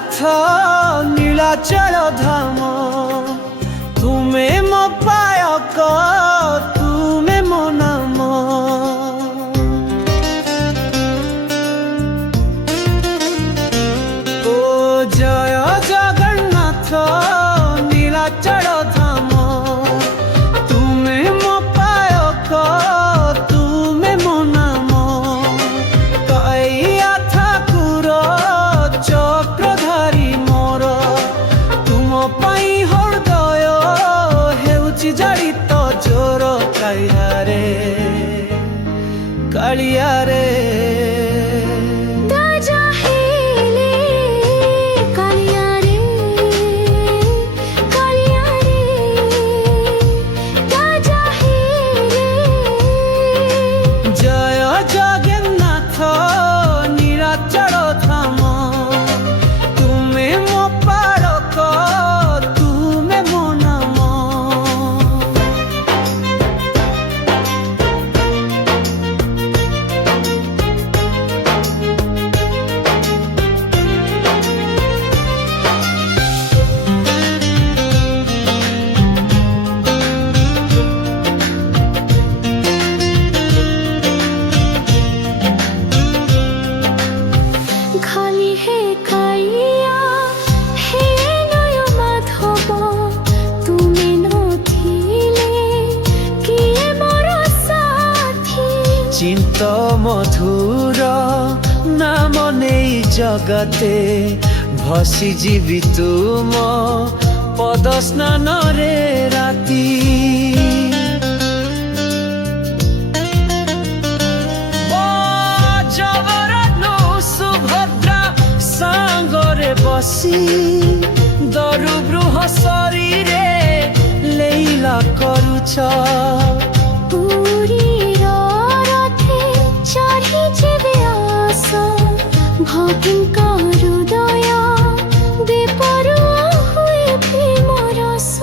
ଜଗନ୍ନାଥ ନୀଳାଚଳ ଧାମ ତୁମେ ମୋ ପାୟକ ତୁମେ ମୋ ନାମ। ଓ ଜୟ ଜଗନ୍ନାଥ ନୀଳାଚଳ ଧାମ ତୁମେ ମୋ ପାୟକ ତୁମେ ମୋ ନାମ। କାଳିଆ ଠାକୁର ଚକ୍ରଧାରୀ ମୋର ତୁମ ପାଇଁ ହୃଦୟ ହେଉଛି ଜଡ଼ିତ ଜୋର। କାଳିଆରେ କାଳିଆରେ চিন্ত মধুর নাম নেই জগতে ভসি ଯିବି ତୁମ পদ স্নাନରେ রাতি। জগরত্ন সুভদ্রা ସାଙ୍ଗରେ ବସି ଦରୁବୃହ ଶରୀରେ ଲୀଳା କରୁଛ। ଭଗୀଙ୍କ ହୃଦୟ ଦୀପରୁ ହୁଏ ପ୍ରେମ ରସ।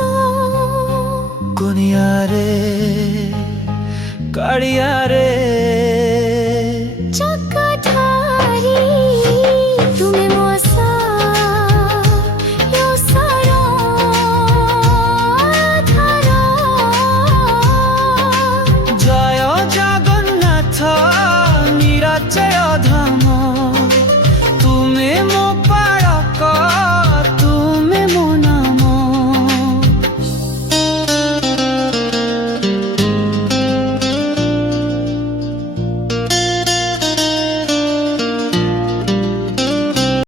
କୁନିଆରେ କାଳିଆରେ